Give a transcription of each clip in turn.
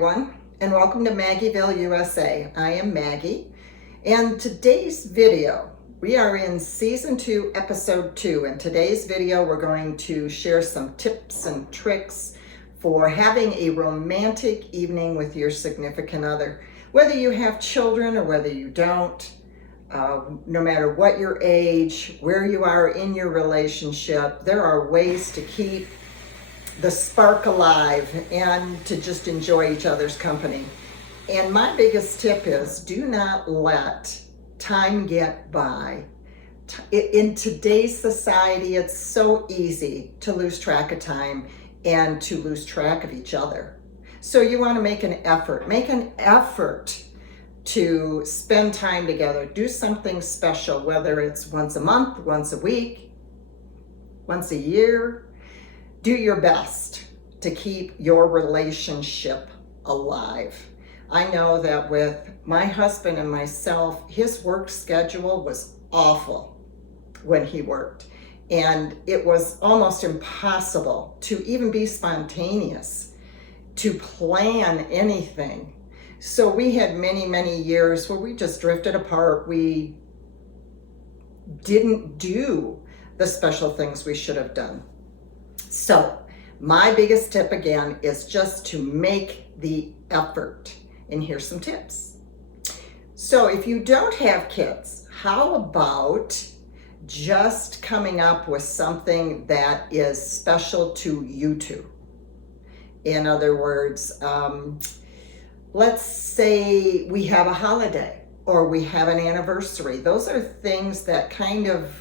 everyone, and welcome to Maggieville, USA. I am Maggie, and today's video, we are in Season 2, Episode 2. In today's video, we're going to share some tips and tricks for having a romantic evening with your significant other. Whether you have children or whether you don't, no matter what your age, where you are in your relationship, there are ways to keep the spark alive and to just enjoy each other's company. And my biggest tip is do not let time get by. In today's society, it's so easy to lose track of time and to lose track of each other. So you want to make an effort to spend time together. Do something special, whether it's once a month, once a week, once a year. Do your best to keep your relationship alive. I know that with my husband and myself, his work schedule was awful when he worked. And it was almost impossible to even be spontaneous, to plan anything. So we had many years where we just drifted apart. We didn't do the special things we should have done. So my biggest tip again is just to make the effort. And here's some tips. So if you don't have kids, how about just coming up with something that is special to you two? In other words, let's say we have a holiday or we have an anniversary. Those are things that kind of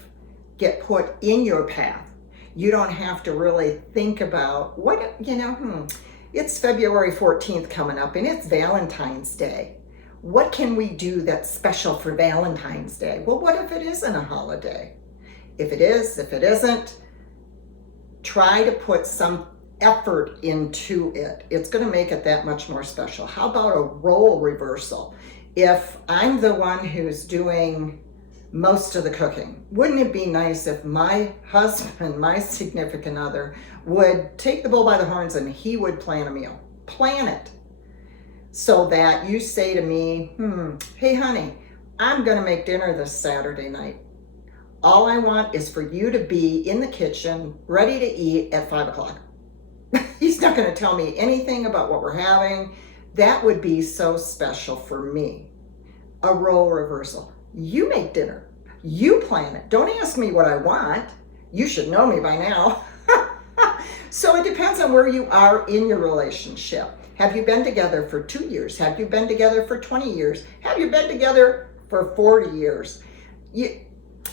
get put in your path. You don't have to really think about it's February 14th coming up and it's Valentine's Day. What can we do that's special for Valentine's Day? Well, what if it isn't a holiday? If it is, if it isn't, try to put some effort into it. It's going to make it that much more special. How about a role reversal? If I'm the one who's doing most of the cooking, wouldn't it be nice if my husband, my significant other, would take the bull by the horns and he would plan a meal? Plan it so that you say to me, hey honey, I'm gonna make dinner this Saturday night. All I want is for you to be in the kitchen ready to eat at 5 o'clock. He's not gonna tell me anything about what we're having. That would be so special for me. A role reversal. You make dinner. You plan it. Don't ask me what I want. You should know me by now. So it depends on where you are in your relationship. Have you been together for 2 years? Have you been together for 20 years? Have you been together for 40 years?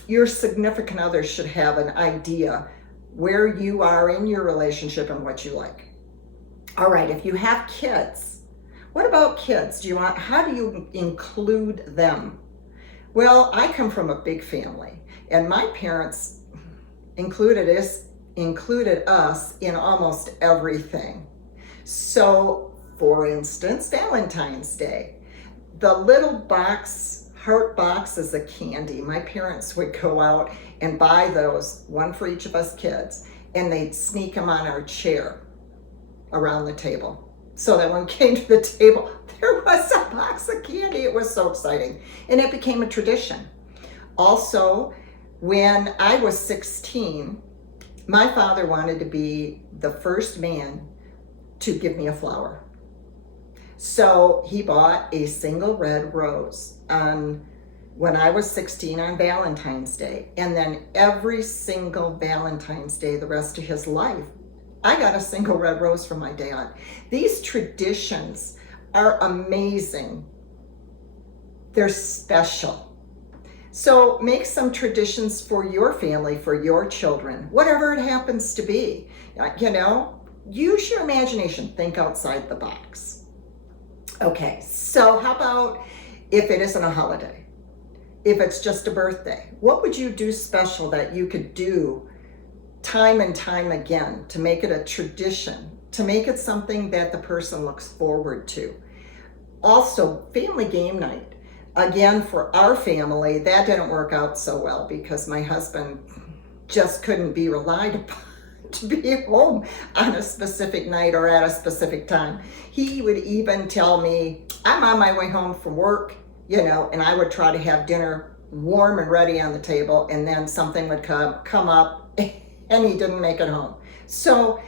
Your significant other should have an idea where you are in your relationship and what you like. All right, if you have kids, what about kids? How do you include them? Well, I come from a big family, and my parents included us in almost everything. So, for instance, Valentine's Day, the little heart boxes of candy, my parents would go out and buy those, one for each of us kids, and they'd sneak them on our chair around the table. So that when we came to the table, there was a box of candy. It was so exciting. And it became a tradition. Also, when I was 16, my father wanted to be the first man to give me a flower. So he bought a single red rose when I was 16 on Valentine's Day. And then every single Valentine's Day the rest of his life, I got a single red rose from my dad. These traditions are amazing. They're special. So make some traditions for your family, for your children, whatever it happens to be. Use your imagination. Think outside the box. Okay, so how about if it isn't a holiday? If it's just a birthday, what would you do special that you could do time and time again to make it a tradition, to make it something that the person looks forward to? Also, family game night. Again, for our family, that didn't work out so well because my husband just couldn't be relied upon to be home on a specific night or at a specific time. He would even tell me, I'm on my way home from work, and I would try to have dinner warm and ready on the table, and then something would come up and he didn't make it home. So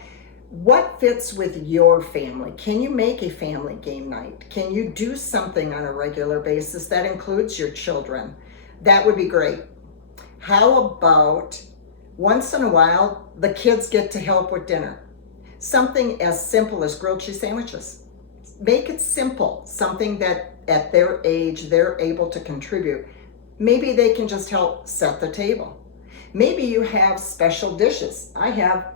what fits with your family? Can you make a family game night? Can you do something on a regular basis that includes your children? That would be great. How about once in a while, the kids get to help with dinner? Something as simple as grilled cheese sandwiches. Make it simple, something that at their age, they're able to contribute. Maybe they can just help set the table. Maybe you have special dishes. I have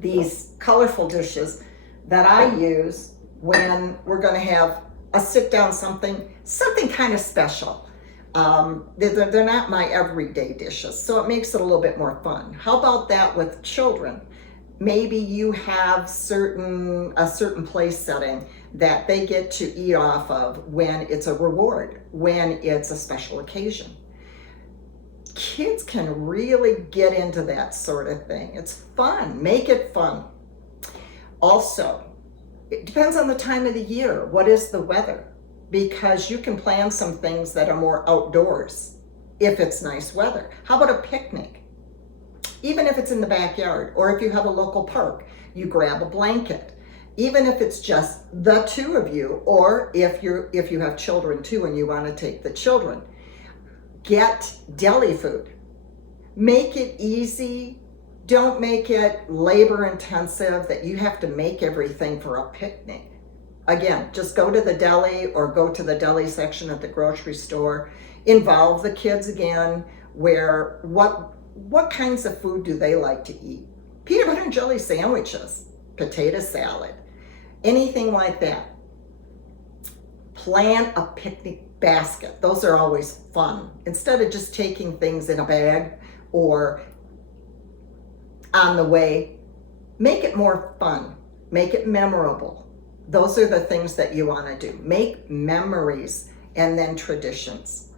these colorful dishes that I use when we're going to have a sit-down something kind of special. They're not my everyday dishes, so it makes it a little bit more fun. How about that with children? Maybe you have a certain place setting that they get to eat off of when it's a reward, when it's a special occasion. Kids can really get into that sort of thing. It's fun. Make it fun. Also, it depends on the time of the year. What is the weather? Because you can plan some things that are more outdoors if it's nice weather. How about a picnic? Even if it's in the backyard, or if you have a local park, you grab a blanket. Even if it's just the two of you, or if you have children too and you want to take the children, get deli food. Make it easy. Don't make it labor intensive that you have to make everything for a picnic. Again, just go to the deli or go to the deli section at the grocery store. Involve the kids again, where what kinds of food do they like to eat? Peanut butter and jelly sandwiches, potato salad, anything like that. Plan a picnic basket. Those are always fun. Instead of just taking things in a bag or on the way, make it more fun. Make it memorable. Those are the things that you want to do. Make memories and then traditions.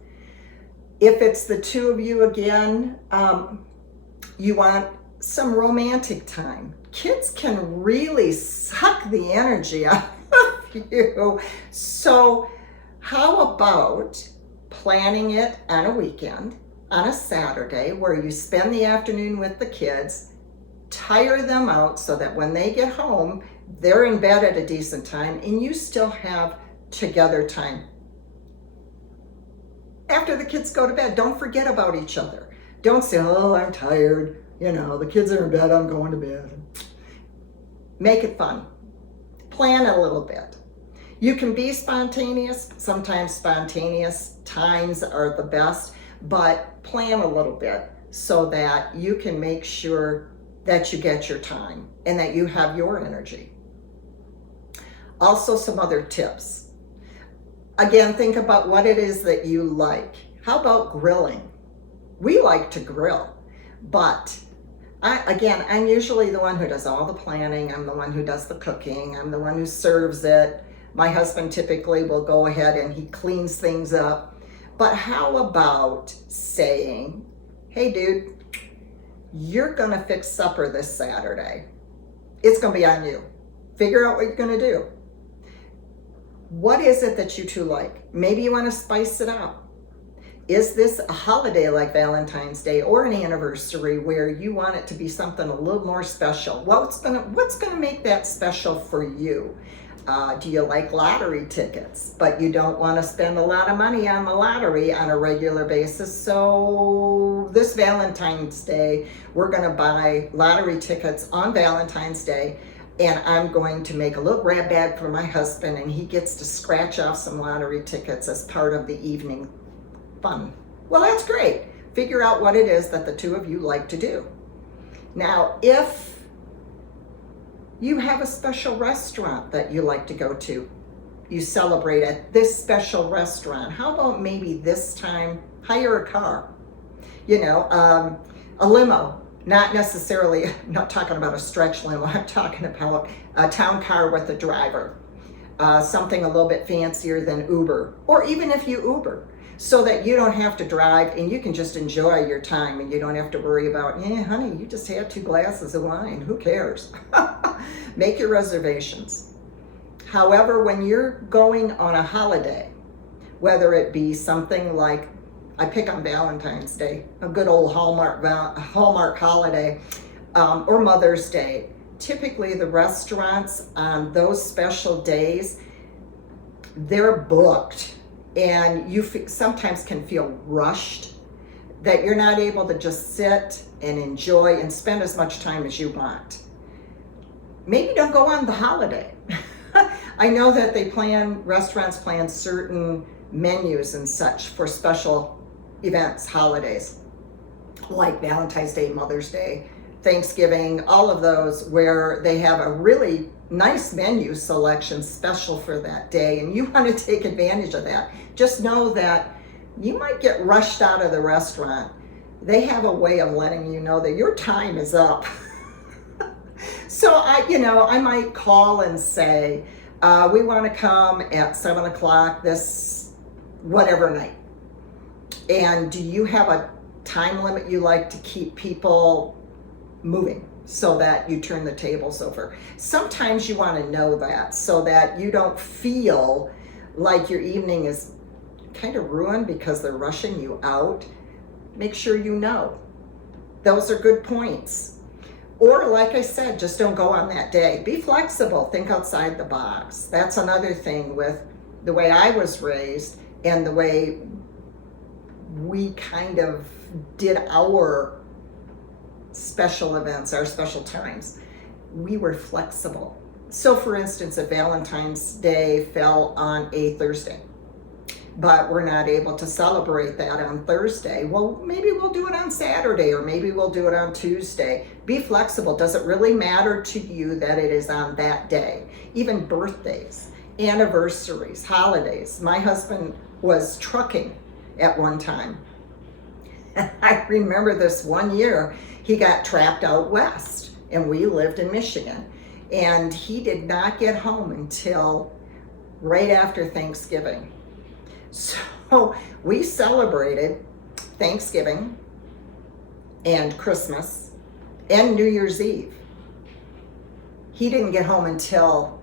If it's the two of you again, you want some romantic time. Kids can really suck the energy out of you. So how about planning it on a weekend, on a Saturday, where you spend the afternoon with the kids, tire them out so that when they get home, they're in bed at a decent time and you still have together time. After the kids go to bed, don't forget about each other. Don't say, oh, I'm tired. The kids are in bed, I'm going to bed. Make it fun. Plan a little bit. You can be spontaneous. Sometimes spontaneous times are the best, but plan a little bit so that you can make sure that you get your time and that you have your energy. Also, some other tips. Again, think about what it is that you like. How about grilling? We like to grill, but I'm usually the one who does all the planning. I'm the one who does the cooking. I'm the one who serves it. My husband typically will go ahead and he cleans things up. But how about saying, hey dude, you're gonna fix supper this Saturday. It's gonna be on you. Figure out what you're gonna do. What is it that you two like? Maybe you wanna spice it up. Is this a holiday like Valentine's Day or an anniversary where you want it to be something a little more special? What's gonna make that special for you? Do you like lottery tickets, but you don't want to spend a lot of money on the lottery on a regular basis? So this Valentine's Day, we're going to buy lottery tickets on Valentine's Day, and I'm going to make a little grab bag for my husband, and he gets to scratch off some lottery tickets as part of the evening fun. Well, that's great. Figure out what it is that the two of you like to do. Now, if you have a special restaurant that you like to go to, you celebrate at this special restaurant, how about maybe this time hire a car? A limo, not necessarily, I'm not talking about a stretch limo, I'm talking about a town car with a driver, something a little bit fancier than Uber, or even if you Uber. so that you don't have to drive and you can just enjoy your time and you don't have to worry about, honey, you just had 2 glasses of wine. Who cares? Make your reservations. However, when you're going on a holiday, whether it be something like, I pick on Valentine's Day, a good old Hallmark holiday, or Mother's Day, typically the restaurants on those special days, they're booked, and you sometimes can feel rushed, that you're not able to just sit and enjoy and spend as much time as you want. Maybe don't go on the holiday. I know that restaurants plan certain menus and such for special events, holidays, like Valentine's Day, Mother's Day, Thanksgiving, all of those, where they have a really nice menu selection special for that day, and you want to take advantage of that. Just know that you might get rushed out of the restaurant. They have a way of letting you know that your time is up. So I might call and say, we want to come at 7 o'clock this whatever night. And do you have a time limit you like to keep people moving so that you turn the tables over? Sometimes you want to know that so that you don't feel like your evening is kind of ruined because they're rushing you out. Make sure you know. Those are good points. Or like I said, just don't go on that day. Be flexible. Think outside the box. That's another thing with the way I was raised and the way we kind of did our special events, our special times. We were flexible. So for instance, if Valentine's Day fell on a Thursday, but we're not able to celebrate that on Thursday, well, maybe we'll do it on Saturday, or maybe we'll do it on Tuesday. Be flexible. Does it really matter to you that it is on that day? Even birthdays, anniversaries, holidays. My husband was trucking at one time. I remember this one year, he got trapped out west, and we lived in Michigan. And he did not get home until right after Thanksgiving. So we celebrated Thanksgiving and Christmas and New Year's Eve. He didn't get home until,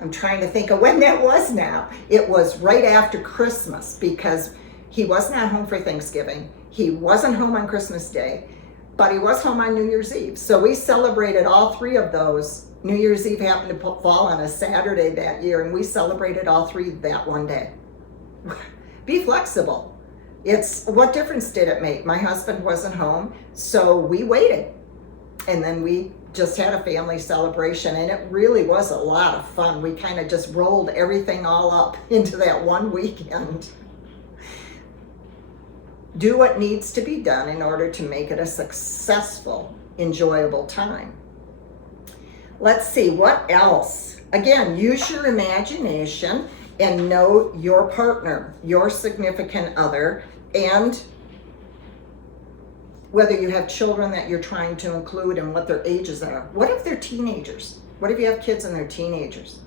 I'm trying to think of when that was now. It was right after Christmas, because he was not home for Thanksgiving. He wasn't home on Christmas Day, but he was home on New Year's Eve. So we celebrated all 3 of those. New Year's Eve happened to fall on a Saturday that year, and we celebrated all 3 that one day. Be flexible. What difference did it make? My husband wasn't home, so we waited. And then we just had a family celebration, and it really was a lot of fun. We kind of just rolled everything all up into that one weekend. Do what needs to be done in order to make it a successful, enjoyable time. Let's see, what else? Again, use your imagination and know your partner, your significant other, and whether you have children that you're trying to include and what their ages are. What if they're teenagers? What if you have kids and they're teenagers?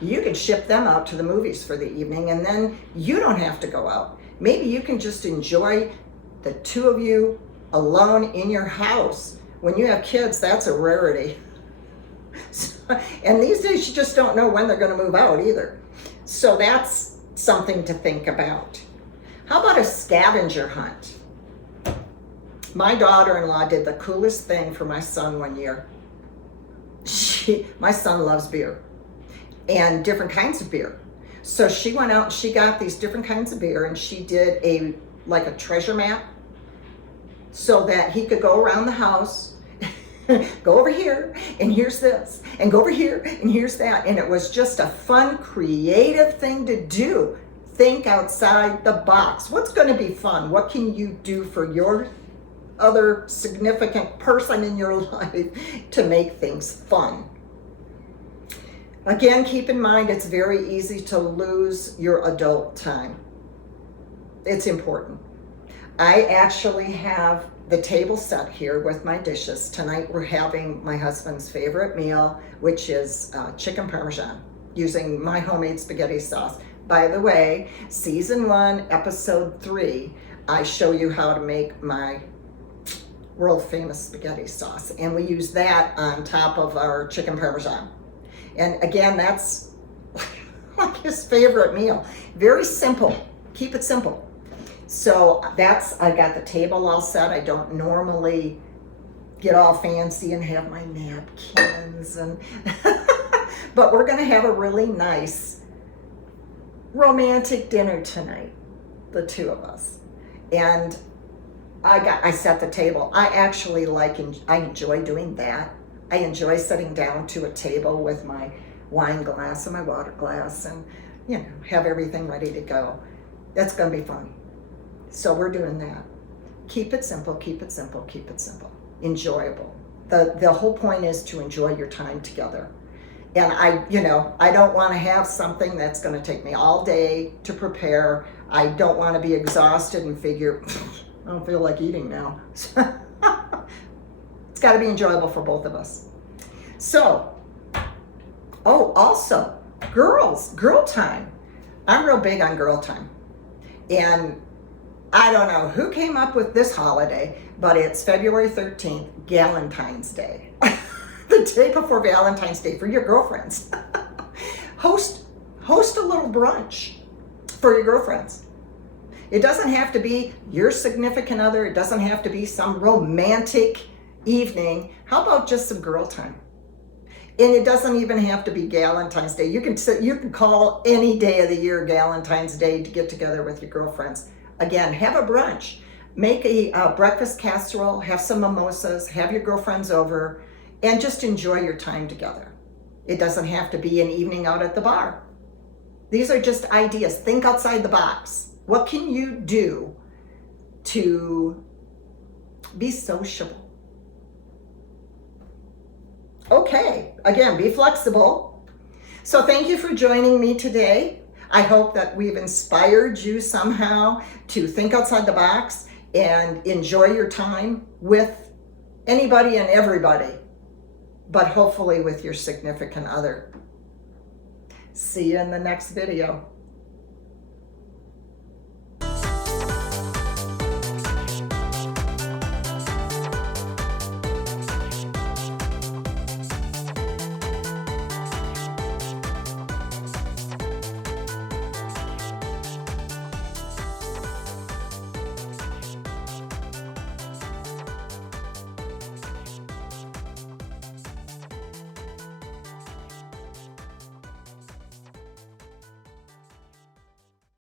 You can ship them out to the movies for the evening, and then you don't have to go out. Maybe you can just enjoy the 2 of you alone in your house. When you have kids, that's a rarity. And these days, you just don't know when they're going to move out either. So that's something to think about. How about a scavenger hunt? My daughter-in-law did the coolest thing for my son one year. My son loves beer and different kinds of beer. So she went out and she got these different kinds of beer, and she did a treasure map so that he could go around the house, go over here, and here's this, and go over here, and here's that. And it was just a fun, creative thing to do. Think outside the box. What's going to be fun? What can you do for your other significant person in your life to make things fun? Again, keep in mind, it's very easy to lose your adult time. It's important. I actually have the table set here with my dishes. Tonight we're having my husband's favorite meal, which is chicken parmesan, using my homemade spaghetti sauce. By the way, season 1, episode 3, I show you how to make my world famous spaghetti sauce, and we use that on top of our chicken parmesan. And again, that's like his favorite meal. Very simple. Keep it simple. So I got the table all set. I don't normally get all fancy and have my napkins and but we're going to have a really nice romantic dinner tonight, the two of us. And I set the table. I actually I enjoy doing that. I enjoy sitting down to a table with my wine glass and my water glass and, have everything ready to go. That's going to be fun. So we're doing that. Keep it simple, keep it simple, keep it simple. Enjoyable. The whole point is to enjoy your time together. And I don't want to have something that's going to take me all day to prepare. I don't want to be exhausted and figure, I don't feel like eating now. It's got to be enjoyable for both of us. So, also, girl time. I'm real big on girl time. And I don't know who came up with this holiday, but it's February 13th, Galentine's Day. The day before Valentine's Day for your girlfriends. Host a little brunch for your girlfriends. It doesn't have to be your significant other. It doesn't have to be some romantic evening. How about just some girl time? And it doesn't even have to be Galentine's Day. You can call any day of the year Galentine's Day to get together with your girlfriends. Again, have a brunch. Make a breakfast casserole, have some mimosas, have your girlfriends over, and just enjoy your time together. It doesn't have to be an evening out at the bar. These are just ideas. Think outside the box. What can you do to be sociable? Okay, again, be flexible. So thank you for joining me today. I hope that we've inspired you somehow to think outside the box and enjoy your time with anybody and everybody, but hopefully with your significant other. See you in the next video.